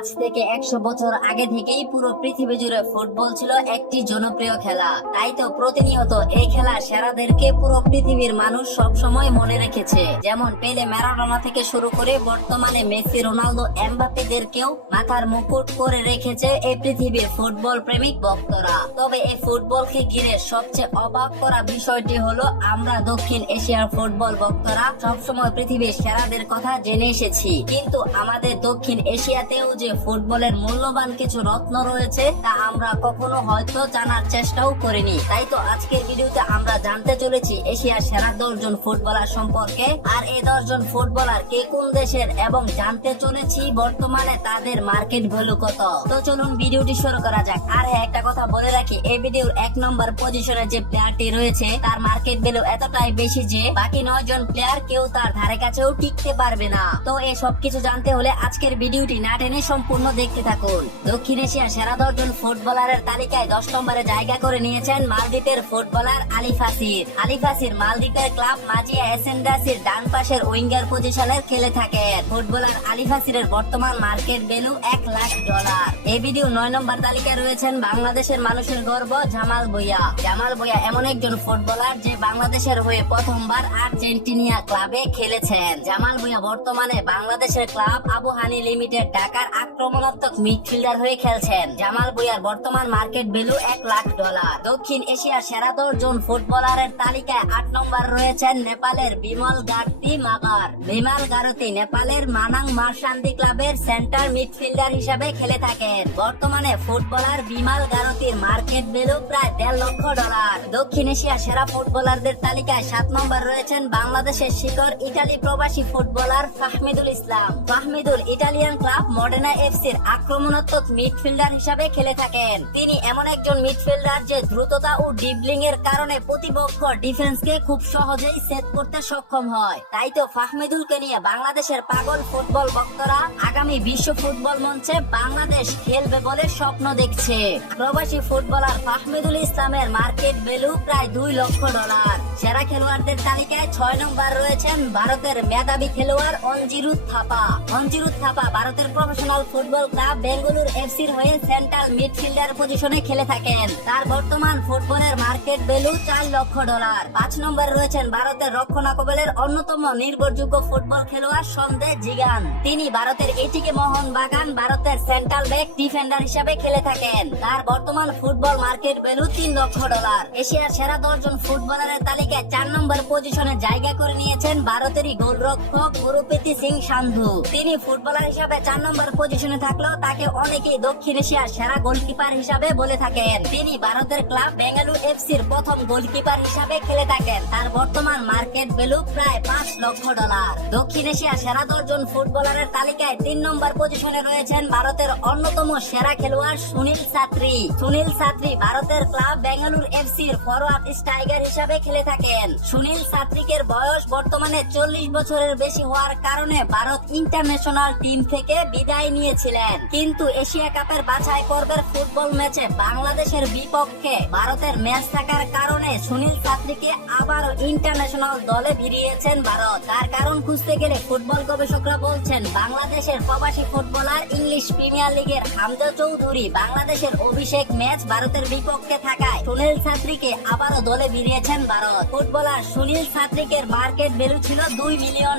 আজ থেকে 100 বছর আগে থেকেই পুরো পৃথিবী জুড়ে ফুটবল ছিল একটি জনপ্রিয় খেলা। তাই তো প্রতিনিয়ত এই খেলা সেরাদেরকে পুরো পৃথিবীর মানুষ সব সময় মনে রেখেছে। যেমন পেলে, ম্যারাডোনা থেকে শুরু করে বর্তমানে মেসি, রোনালদো, এমবাপ্পেদেরকেও মাথার মুকুট করে রেখেছে এই পৃথিবীর ফুটবল প্রেমিক ভক্তরা। তবে এই ফুটবলকে ঘিরে সবচেয়ে অবাক করা বিষয়টি হলো আমরা দক্ষিণ এশিয়ার ফুটবল ভক্তরা সবসময় পৃথিবীর সেরাদের কথা জেনে এসেছি, কিন্তু আমাদের দক্ষিণ এশিয়াতেও যে ফুটবলের মূল্যবান কিছু রত্ন রয়েছে তা আমরা কখনো হয়তো জানার চেষ্টাও করিনি। তাই তো আজকের ভিডিওতে আমরা জানতে চলেছি এশিয়ার সেরা 10 জন ফুটবলার সম্পর্কে। আর এই 10 জন ফুটবলার কে কোন দেশের, এবং জানতে চলেছি বর্তমানে তাদের মার্কেট ভ্যালু কত। তো চলুন ভিডিওটি শুরু করা যাক। আর হ্যাঁ, একটা কথা বলে রাখি, এই ভিডিওর 1 নম্বর পজিশনে যে প্লেয়ারটি রয়েছে তার মার্কেট ভ্যালু এতটাই বেশি যে বাকি 9 জন প্লেয়ার কেউ তার ধারে কাছেও টিকতে পারবে না। তো এই সবকিছু জানতে হলে আজকের ভিডিওটি না টেনে সম্পূর্ণ দেখতে থাকুন। দক্ষিণ এশিয়ার সেরা 10 জন ফুটবলারের তালিকায় 10 নম্বরে জায়গা করে নিয়েছেন মালদ্বীপের ফুটবলার আলী ফাসির। আলী ফাসির মালদ্বীপের ক্লাব মাজিয়া এসেন্ডাসির ডান পাশের উইঙ্গার পজিশনে খেলে থাকেন। ফুটবলার আলী ফাসিরের বর্তমান মার্কেট ভ্যালু $1,00,000। এই ভিডিও 9 নম্বর তালিকায় রয়েছেন বাংলাদেশের মানুষের গর্ব জামাল ভুঁইয়া। জামাল ভুঁইয়া এমন একজন ফুটবলার যে বাংলাদেশের হয়ে প্রথমবার আর্জেন্টিনা ক্লাবে খেলেছেন। জামাল ভুঁইয়া বর্তমানে বাংলাদেশের ক্লাব আবু হানি লিমিটেড ঢাকার আক্রমণাত্মক মিডফিল্ডার হয়ে খেলছেন। জামাল ভুঁইয়ার বর্তমান মার্কেট ভ্যালু $1,00,000। দক্ষিণ এশিয়ার সেরা 10 জন ফুটবলারের তালিকায় 8 নম্বর রয়েছেন নেপালের বিমল গারতি মাগার। বিমল গারতি নেপালের মানাং মার্শান্তি ক্লাবের সেন্টার মিডফিল্ডার হিসেবে খেলে থাকেন। বর্তমানে ফুটবলার বিমল গারতির মার্কেট ভ্যালু প্রায় $1,50,000। দক্ষিণ এশিয়ার সেরা ফুটবলারদের তালিকায় 7 নম্বর রয়েছেন বাংলাদেশের শিকড় ইতালি প্রবাসী ফুটবলার ফাহমিদুল ইসলাম। ফাহমিদুল ইটালিয়ান ক্লাব মডেনা এফসির আক্রমণাত্মক মিডফিল্ডার হিসেবে খেলে থাকেন। তিনি এমন একজন মিডফিল্ডার যে দ্রুততা ও ড্রিবলিং এর কারণে প্রতিপক্ষ ডিফেন্সকে খুব সহজেই সেট করতে সক্ষম হয়। তাই তো ফাহমিদুলকে নিয়ে বাংলাদেশের পাগল ফুটবল ভক্তরা আগামী বিশ্ব ফুটবল মঞ্চে বাংলাদেশ খেলবে বলে স্বপ্ন দেখছে। প্রবাসী ফুটবলার ফাহমিদুল ইসলামের মার্কেট ভ্যালু প্রায় $2,00,000। সেরা খেলোয়াড়দের তালিকায় 6 নম্বর রয়েছেন ভারতের মেধাবী খেলোয়াড় অঞ্জিরুত থাপা। অঞ্জিরুত থাপা ভারতের প্রফেশনাল ফুটবল ক্লাব বেঙ্গালুর এফসির হয়ে সেন্ট্রাল মিডফিল্ডার পজিশনে খেলে থাকেন। তার বর্তমান ফুটবলের মার্কেট ভ্যালু $4,00,000। 5 নম্বর রয়েছেন ভারতের রক্ষণাকবলের অন্যতম নির্ভরযোগ্য ফুটবল খেলোয়াড় সন্দেহ জিগান। তিনি ভারতের এটিকে মোহনবাগান ভারতের সেন্ট্রাল ব্যাক ডিফেন্ডার হিসেবে খেলে থাকেন। তার বর্তমান ফুটবল মার্কেট ভ্যালু $3,00,000। এশিয়ার সেরা 10 জন ফুটবলারের তালিকায় 4 নম্বর পজিশনে জায়গা করে নিয়েছেন ভারতেরই গোলরক্ষক গুরুপ্রীতি সিং সান্ধু। তিনি ফুটবলার হিসাবে 4 নম্বর পজিশনে থাকলেও তাকে অনেকেই দক্ষিণ এশিয়ার সেরা গোলকিপার হিসাবে বলে থাকেন। তিনি ভারতের ক্লাব বেঙ্গালুরু এফসির প্রথম গোলকিপার হিসাবে খেলে থাকেন। তার বর্তমান মার্কেট ভ্যালু প্রায় $5,00,000। দক্ষিণ এশিয়ার সেরা 10 জন ফুটবলারের তালিকায় 3 নম্বর পজিশনে রয়েছেন ভারতের অন্যতম সেরা খেলোয়াড় সুনীল ছাত্রী। সুনীল ছাত্রী ভারতের ক্লাব বেঙ্গালুরু এফসির ফরওয়ার্ড স্ট্রাইকার হিসাবে খেলে থাকেন। সুনীল ছাত্রীকের বয়স বর্তমানে 40 বছরের বেশি হওয়ার কারণে ভারত ইন্টারন্যাশনাল টিম থেকে বিদায় নিয়েছিলেন। কিন্তু এশিয়া কাপের বাছাই পর্বের ফুটবল ম্যাচে বাংলাদেশের বিপক্ষে ভারতের ম্যাচ থাকার কারণে সুনীল ছাত্রীকে আবার ইন্টারন্যাশনাল দলে ভিড়িয়েছেন ভারত। তার কারণ খুঁজতে গেলে ফুটবল গবেষকরা বলছেন বাংলাদেশের প্রবাসী ফুটবলার ইংলিশ প্রিমিয়ার লিগের হামজা চৌধুরী বাংলাদেশের অভিষেক ম্যাচ ভারতের বিপক্ষে থাকায় সুনীল ছাত্রীকে আবারও দলে ভিড়িয়েছেন ভারত। ফুটবলার সুনীল ছাত্রীকের মার্কেট ভ্যালু ছিল $2 মিলিয়ন।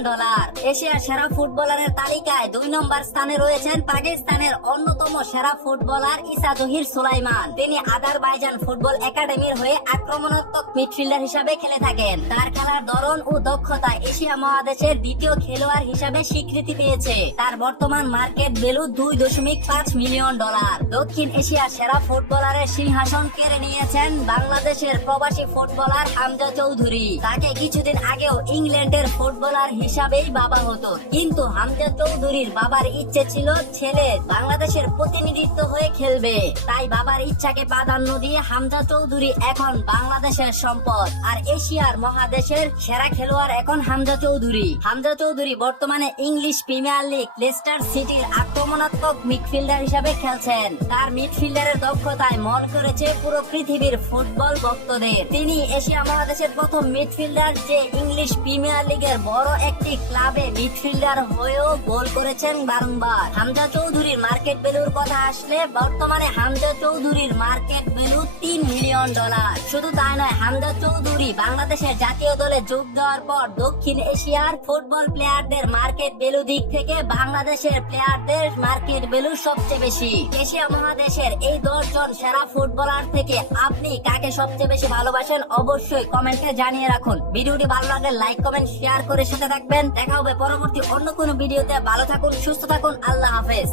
এশিয়ার সেরা ফুটবলারের তালিকায় 2 নম্বর স্থানে রয়েছেন পাকিস্তানের অন্যতম সেরা ফুটবলার ইসা জহির সুলাইমান। তিনি আজারবাইজান ফুটবল একাডেমির হয়ে আক্রমণাত্মক মিডফিল্ডার হিসাবে খেলে থাকেন। তার খেলার ধরন ও দক্ষতা এশিয়া মহাদেশের দ্বিতীয় খেলোয়াড় হিসাবে স্বীকৃতি পেয়েছে। তার বর্তমান মার্কেট ভ্যালু $2.5 মিলিয়ন। দক্ষিণ এশিয়ার সেরা ফুটবলারের সিংহাসন কেড়ে নিয়েছেন বাংলাদেশের প্রবাসী ফুটবলার হামজা চৌধুরী। তাকে কিছুদিন আগেও ইংল্যান্ডের ফুটবলার হিসাবেই ভাবা হতো, কিন্তু হামজা চৌধুরীর বাবার ইচ্ছে ছিল ছেলে বাংলাদেশের প্রতিনিধিত্ব হয়ে খেলবে। তাই বাবার ইচ্ছাকে প্রাধান্য দিয়ে হামজা চৌধুরী এখন বাংলাদেশের সম্পদ। আর এশিয়ার মহাদেশের সেরা খেলোয়াড় এখন হামজা চৌধুরী। হামজা চৌধুরী বর্তমানে ইংলিশ প্রিমিয়ার লিগ লেস্টার সিটির আক্রমণাত্মক মিডফিল্ডার হিসাবে খেলছেন। তার মিডফিল্ডারের দক্ষতায় মন করেছে পুরো পৃথিবীর ফুটবল ভক্তদের। তিনি এশিয়া মহাদেশের প্রথম মিডফিল্ডার যে ইংলিশ প্রিমিয়ার লিগের বড় একটি ক্লাবে মিডফিল্ডার হয়েও গোল করেছেন বারংবার। হামজা চৌধুরীর মার্কেট ভ্যালুর কথা আসলে বর্তমানে হামজা চৌধুরীর মার্কেট ভ্যালু $3 মিলিয়ন। শুধু তাই নয়, হামজা চৌধুরী বাংলাদেশের জাতীয় দলে যোগ দেওয়ার পর দক্ষিণ এশিয়ার ফুটবল প্লেয়ারদের মার্কেট ভ্যালু দিক থেকে বাংলাদেশের প্লেয়ারদের মার্কেট ভ্যালু সবচেয়ে বেশি। এশিয়া মহাদেশের এই 10 জন সেরা ফুটবলার থেকে আপনি কাকে সবচেয়ে বেশি ভালোবাসেন অবশ্যই কমেন্টে জানিয়ে রাখুন। ভিডিওটি ভালো লাগলে লাইক কমেন্ট শেয়ার করে সাথে থাকবেন। দেখা হবে পরবর্তী অন্য কোনো ভিডিওতে। ভালো থাকুন, সুস্থ থাকুন, আল্লাহ হাফেজ।